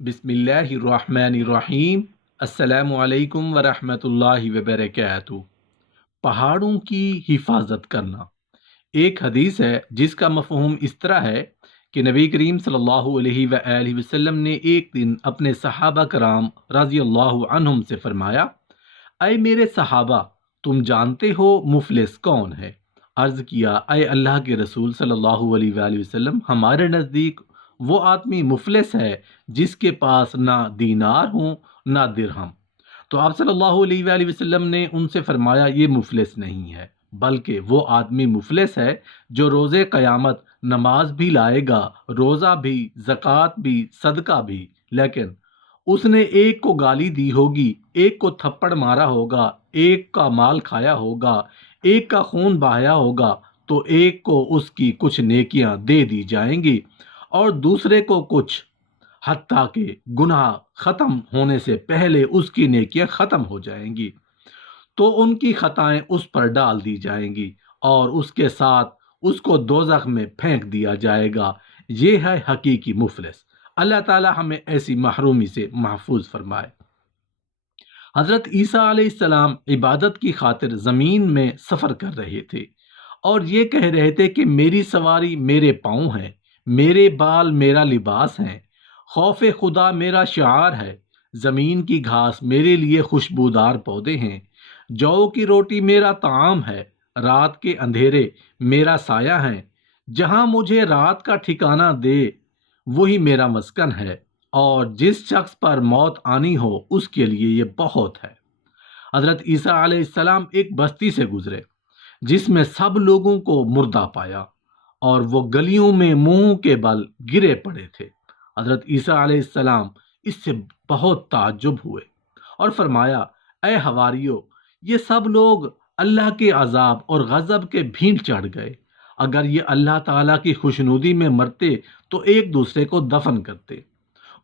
بسم اللہ الرحمن الرحیم۔ السلام علیکم ورحمۃ اللہ وبرکاتہ۔ پہاڑوں کی حفاظت کرنا ایک حدیث ہے جس کا مفہوم اس طرح ہے کہ نبی کریم صلی اللہ علیہ وآلہ وسلم نے ایک دن اپنے صحابہ کرام رضی اللہ عنہم سے فرمایا، اے میرے صحابہ، تم جانتے ہو مفلس کون ہے؟ عرض کیا، اے اللہ کے رسول صلی اللہ علیہ وآلہ وسلم، ہمارے نزدیک وہ آدمی مفلس ہے جس کے پاس نہ دینار ہوں نہ درہم۔ تو آپ صلی اللہ علیہ وآلہ وسلم نے ان سے فرمایا، یہ مفلس نہیں ہے، بلکہ وہ آدمی مفلس ہے جو روز قیامت نماز بھی لائے گا، روزہ بھی، زکوٰۃ بھی، صدقہ بھی، لیکن اس نے ایک کو گالی دی ہوگی، ایک کو تھپڑ مارا ہوگا، ایک کا مال کھایا ہوگا، ایک کا خون بہایا ہوگا، تو ایک کو اس کی کچھ نیکیاں دے دی جائیں گی اور دوسرے کو کچھ، حتیٰ کہ گناہ ختم ہونے سے پہلے اس کی نیکیاں ختم ہو جائیں گی، تو ان کی خطائیں اس پر ڈال دی جائیں گی اور اس کے ساتھ اس کو دوزخ میں پھینک دیا جائے گا۔ یہ ہے حقیقی مفلس۔ اللہ تعالی ہمیں ایسی محرومی سے محفوظ فرمائے۔ حضرت عیسیٰ علیہ السلام عبادت کی خاطر زمین میں سفر کر رہے تھے اور یہ کہہ رہے تھے کہ میری سواری میرے پاؤں ہے، میرے بال میرا لباس ہیں، خوف خدا میرا شعار ہے، زمین کی گھاس میرے لیے خوشبودار پودے ہیں، جو کی روٹی میرا طعام ہے، رات کے اندھیرے میرا سایہ ہیں، جہاں مجھے رات کا ٹھکانہ دے وہی میرا مسکن ہے، اور جس شخص پر موت آنی ہو اس کے لیے یہ بہت ہے۔ حضرت عیسیٰ علیہ السلام ایک بستی سے گزرے جس میں سب لوگوں کو مردہ پایا اور وہ گلیوں میں منہ کے بل گرے پڑے تھے۔ حضرت عیسیٰ علیہ السلام اس سے بہت تعجب ہوئے اور فرمایا، اے حواریو، یہ سب لوگ اللہ کے عذاب اور غضب کے بھینٹ چڑھ گئے۔ اگر یہ اللہ تعالیٰ کی خوشنودی میں مرتے تو ایک دوسرے کو دفن کرتے۔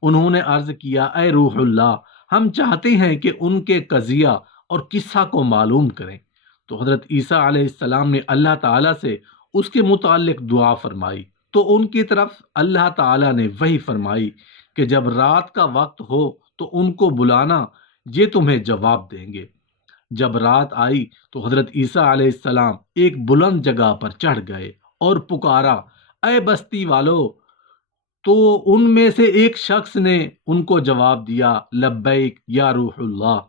انہوں نے عرض کیا، اے روح اللہ، ہم چاہتے ہیں کہ ان کے قضیہ اور قصہ کو معلوم کریں۔ تو حضرت عیسیٰ علیہ السلام نے اللہ تعالیٰ سے اس کے متعلق دعا فرمائی، تو ان کی طرف اللہ تعالیٰ نے وحی فرمائی کہ جب رات کا وقت ہو تو ان کو بلانا، یہ تمہیں جواب دیں گے۔ جب رات آئی تو حضرت عیسیٰ علیہ السلام ایک بلند جگہ پر چڑھ گئے اور پکارا، اے بستی والو! تو ان میں سے ایک شخص نے ان کو جواب دیا، لبیک یا روح اللہ۔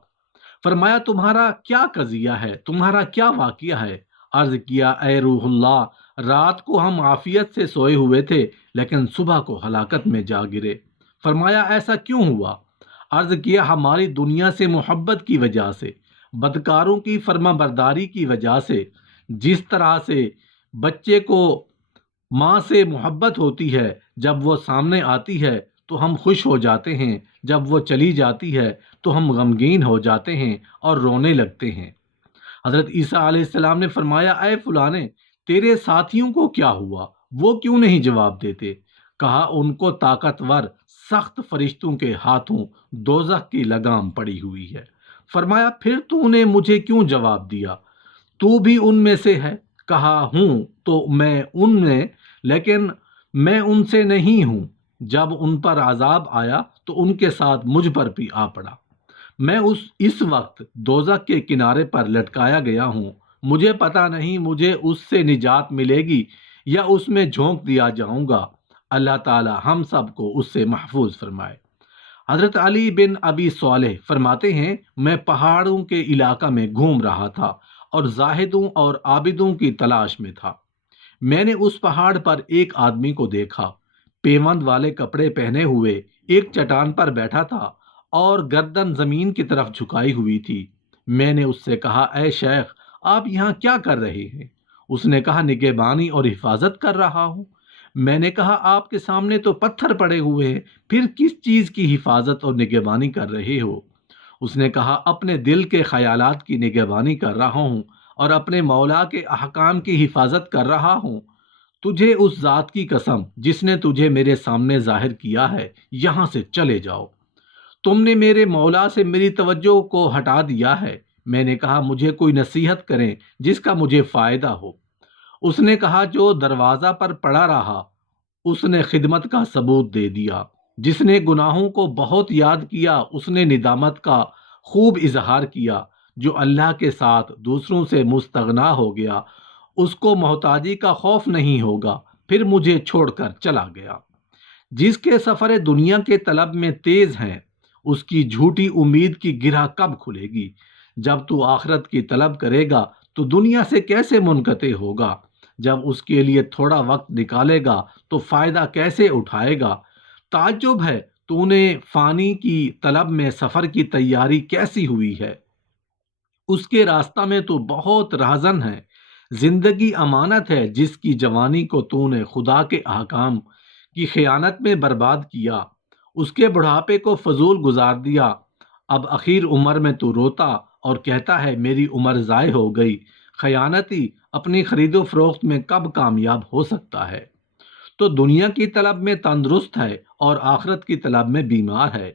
فرمایا، تمہارا کیا قضیہ ہے، تمہارا کیا واقعہ ہے؟ عرض کیا، اے روح اللہ، رات کو ہم عافیت سے سوئے ہوئے تھے لیکن صبح کو ہلاکت میں جا گرے۔ فرمایا، ایسا کیوں ہوا؟ عرض کیا، ہماری دنیا سے محبت کی وجہ سے، بدکاروں کی فرما برداری کی وجہ سے۔ جس طرح سے بچے کو ماں سے محبت ہوتی ہے، جب وہ سامنے آتی ہے تو ہم خوش ہو جاتے ہیں، جب وہ چلی جاتی ہے تو ہم غمگین ہو جاتے ہیں اور رونے لگتے ہیں۔ حضرت عیسیٰ علیہ السلام نے فرمایا، اے فلانے، تیرے ساتھیوں کو کیا ہوا؟ وہ کیوں نہیں جواب دیتے؟ کہا، ان کو طاقتور سخت فرشتوں کے ہاتھوں دوزخ کی لگام پڑی ہوئی ہے۔ فرمایا، پھر تو نے مجھے کیوں جواب دیا؟ تو بھی ان میں سے ہے؟ کہا، ہوں تو میں ان میں، لیکن میں ان سے نہیں ہوں۔ جب ان پر عذاب آیا تو ان کے ساتھ مجھ پر بھی آ پڑا۔ میں اس وقت دوزخ کے کنارے پر لٹکایا گیا ہوں۔ مجھے پتہ نہیں مجھے اس سے نجات ملے گی یا اس میں جھونک دیا جاؤں گا۔ اللہ تعالی ہم سب کو اس سے محفوظ فرمائے۔ حضرت علی بن ابی صالح فرماتے ہیں، میں پہاڑوں کے علاقہ میں گھوم رہا تھا اور زاہدوں اور عابدوں کی تلاش میں تھا۔ میں نے اس پہاڑ پر ایک آدمی کو دیکھا، پیوند والے کپڑے پہنے ہوئے، ایک چٹان پر بیٹھا تھا اور گردن زمین کی طرف جھکائی ہوئی تھی۔ میں نے اس سے کہا، اے شیخ، آپ یہاں کیا کر رہے ہیں؟ اس نے کہا، نگہبانی اور حفاظت کر رہا ہوں۔ میں نے کہا، آپ کے سامنے تو پتھر پڑے ہوئے ہیں، پھر کس چیز کی حفاظت اور نگہبانی کر رہے ہو؟ اس نے کہا، اپنے دل کے خیالات کی نگہبانی کر رہا ہوں اور اپنے مولا کے احکام کی حفاظت کر رہا ہوں۔ تجھے اس ذات کی قسم جس نے تجھے میرے سامنے ظاہر کیا ہے، یہاں سے چلے جاؤ۔ تم نے میرے مولا سے میری توجہ کو ہٹا دیا ہے۔ میں نے کہا، مجھے کوئی نصیحت کریں جس کا مجھے فائدہ ہو۔ اس نے کہا، جو دروازہ پر پڑا رہا اس نے خدمت کا ثبوت دے دیا، جس نے گناہوں کو بہت یاد کیا اس نے ندامت کا خوب اظہار کیا۔ جو اللہ کے ساتھ دوسروں سے مستغنا ہو گیا اس کو محتاجی کا خوف نہیں ہوگا، پھر مجھے چھوڑ کر چلا گیا۔ جس کے سفر دنیا کے طلب میں تیز ہیں اس کی جھوٹی امید کی گرہ کب کھلے گی؟ جب تو آخرت کی طلب کرے گا تو دنیا سے کیسے منقطع ہوگا؟ جب اس کے لیے تھوڑا وقت نکالے گا تو فائدہ کیسے اٹھائے گا؟ تعجب ہے تو نے فانی کی طلب میں سفر کی تیاری کیسی ہوئی ہے؟ اس کے راستہ میں تو بہت رہزن ہے۔ زندگی امانت ہے جس کی جوانی کو تو نے خدا کے احکام کی خیانت میں برباد کیا، اس کے بڑھاپے کو فضول گزار دیا۔ اب اخیر عمر میں تو روتا اور کہتا ہے میری عمر ضائع ہو گئی۔ خیانتی اپنی خرید و فروخت میں کب کامیاب ہو سکتا ہے؟ تو دنیا کی طلب میں تندرست ہے اور آخرت کی طلب میں بیمار ہے۔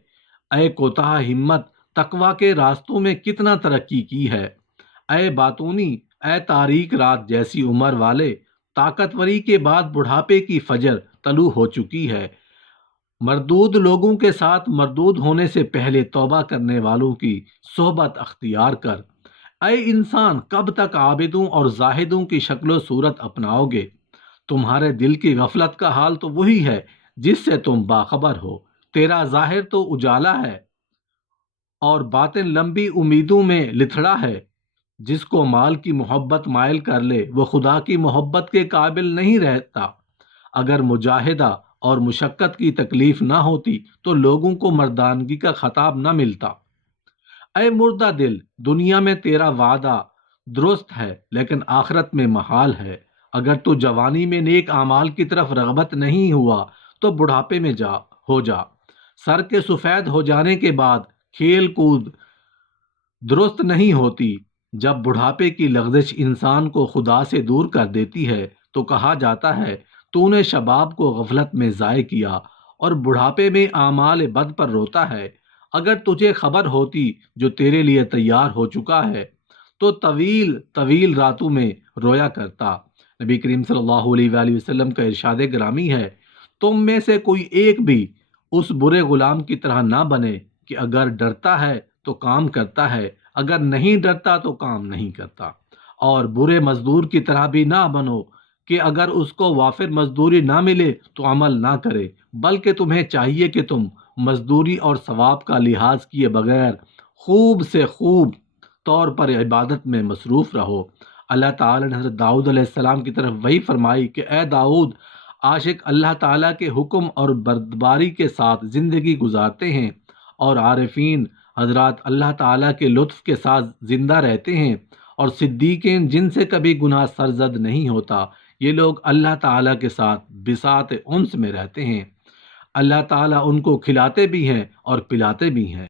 اے کوتاہ ہمت، تقوی کے راستوں میں کتنا ترقی کی ہے۔ اے باتونی، اے تاریک رات جیسی عمر والے، طاقتوری کے بعد بڑھاپے کی فجر طلوع ہو چکی ہے۔ مردود لوگوں کے ساتھ مردود ہونے سے پہلے توبہ کرنے والوں کی صحبت اختیار کر۔ اے انسان، کب تک عابدوں اور زاہدوں کی شکل و صورت اپناؤ گے؟ تمہارے دل کی غفلت کا حال تو وہی ہے جس سے تم باخبر ہو۔ تیرا ظاہر تو اجالا ہے اور باطن لمبی امیدوں میں لتھڑا ہے۔ جس کو مال کی محبت مائل کر لے وہ خدا کی محبت کے قابل نہیں رہتا۔ اگر مجاہدہ اور مشقت کی تکلیف نہ ہوتی تو لوگوں کو مردانگی کا خطاب نہ ملتا۔ اے مردہ دل، دنیا میں تیرا وعدہ درست ہے لیکن آخرت میں محال ہے۔ اگر تو جوانی میں نیک اعمال کی طرف رغبت نہیں ہوا تو بڑھاپے میں ہو جا۔ سر کے سفید ہو جانے کے بعد کھیل کود درست نہیں ہوتی۔ جب بڑھاپے کی لغزش انسان کو خدا سے دور کر دیتی ہے تو کہا جاتا ہے تو نے شباب کو غفلت میں ضائع کیا اور بڑھاپے میں اعمال بد پر روتا ہے۔ اگر تجھے خبر ہوتی جو تیرے لیے تیار ہو چکا ہے تو طویل طویل راتوں میں رویا کرتا۔ نبی کریم صلی اللہ علیہ وآلہ وسلم کا ارشاد گرامی ہے، تم میں سے کوئی ایک بھی اس برے غلام کی طرح نہ بنے کہ اگر ڈرتا ہے تو کام کرتا ہے، اگر نہیں ڈرتا تو کام نہیں کرتا۔ اور برے مزدور کی طرح بھی نہ بنو کہ اگر اس کو وافر مزدوری نہ ملے تو عمل نہ کرے، بلکہ تمہیں چاہیے کہ تم مزدوری اور ثواب کا لحاظ کیے بغیر خوب سے خوب طور پر عبادت میں مصروف رہو۔ اللہ تعالی نے حضرت داؤد علیہ السلام کی طرف وہی فرمائی کہ اے داؤد، عاشق اللہ تعالیٰ کے حکم اور بردباری کے ساتھ زندگی گزارتے ہیں اور عارفین حضرات اللہ تعالیٰ کے لطف کے ساتھ زندہ رہتے ہیں، اور صدیقین جن سے کبھی گناہ سرزد نہیں ہوتا، یہ لوگ اللہ تعالیٰ کے ساتھ بساط انس میں رہتے ہیں۔ اللہ تعالیٰ ان کو کھلاتے بھی ہیں اور پلاتے بھی ہیں۔